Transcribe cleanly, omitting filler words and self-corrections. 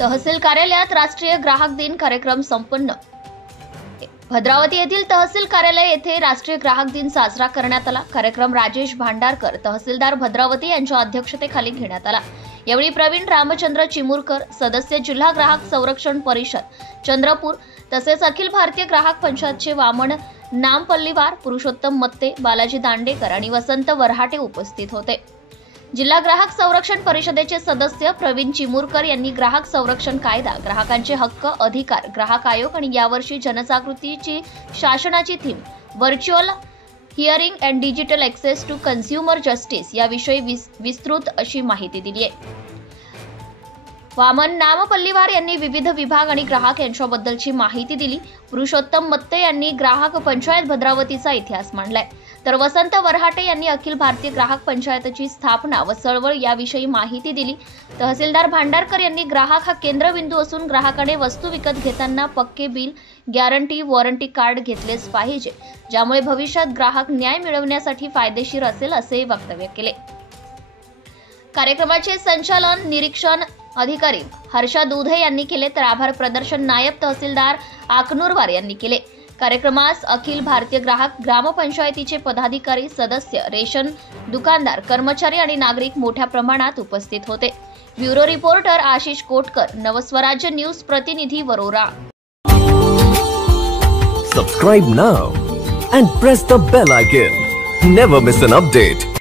तहसील कार्यालयात राष्ट्रीय ग्राहक दिन कार्यक्रम संपन्न। भद्रावती येथील तहसील कार्यालय येथे राष्ट्रीय ग्राहक दिन साजरा करण्यात आला। कार्यक्रम राजेश भांडारकर तहसीलदार भद्रावती यांच्या अध्यक्षतेखाली घेण्यात आला। यावेळी प्रवीण रामचंद्र चिमुरकर सदस्य जिल्हा ग्राहक संरक्षण परिषद चंद्रपूर तसेच अखिल भारतीय ग्राहक पंचायतचे वामन नामपल्लीवार, पुरुषोत्तम मत्ते, बालाजी दांडेकर आणि वसंत वरहाटे उपस्थित होते। जिल्हा ग्राहक संरक्षण परिषदेचे सदस्य प्रवीण चिमुरकर यांनी ग्राहक संरक्षण कायदा, ग्राहकांचे हक्क, अधिकार, ग्राहक आयोग आणि यावर्षी जनजागृतीची शासनाची theme virtual hearing and digital access to consumer justice याविषयी विस्तृत अशी माहिती दिली आहे। वामन नामपल्लीवार यांनी विविध विभाग आणि ग्राहक यांच्याबद्दलची माहिती दिली। पुरुषोत्तम मत्ते यांनी ग्राहक पंचायत भद्रावतीचा इतिहास मांडलाय, तर वसंत वरहाटे यांनी अखिल भारतीय ग्राहक पंचायतची स्थापना व चळवळ याविषयी माहिती दिली। तहसीलदार भांडारकर यांनी ग्राहक हा केंद्रबिंदू असून ग्राहकाने वस्तू विकत घेताना पक्के बिल, गॅरंटी, वॉरंटी कार्ड घेतलेच पाहिजे, ज्यामुळे भविष्यात ग्राहक न्याय मिळवण्यासाठी फायदेशीर असेल असे वक्तव्य केले। कार्यक्रमाचे संचालन निरीक्षण अधिकारी हर्षा दुधे यांनी केले, तर आभार प्रदर्शन नायब तहसीलदार आकनूरवार यांनी केले। कार्यक्रमास अखिल भारतीय ग्राहक ग्रामपंचायतीचे पदाधिकारी, सदस्य, रेशन दुकानदार, कर्मचारी आणि नागरिक मोठ्या प्रमाणात उपस्थित होते। Bureau reporter Ashish Kotkar, Navswarajya news प्रतिनिधी Warora. Subscribe now and press the bell icon. Never miss an update.